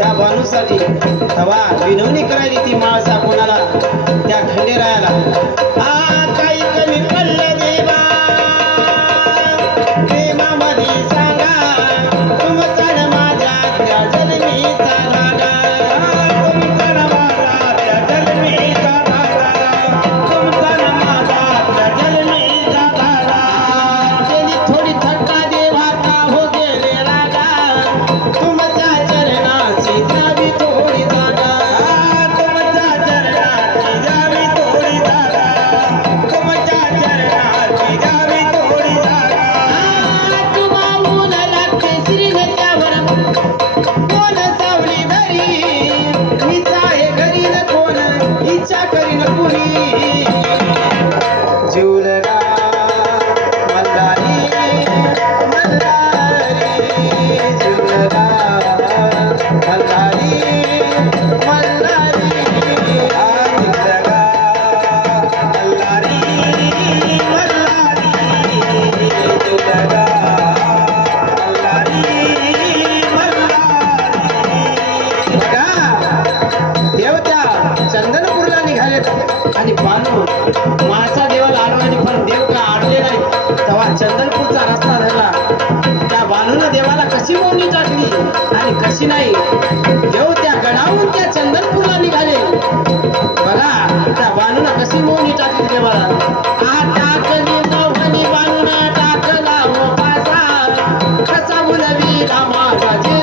त्या भानूसाठी तवा विनवणी करायली ती माळसा कोणाला त्या खंडेरायाला. नाही माळसा देवाला आडवाणी पण देव काय आडले नाही. तेव्हा चंदनपूरचा रस्ता धरला. त्या बानून देवाला कशी मौनी टाकली आणि कशी नाही? देव त्या गडावून त्या चंदनपूरला निघाले. बघा त्या बानून कशी मौनी टाकली देवाला? बानून टाकला हो कसा मुलवी माझा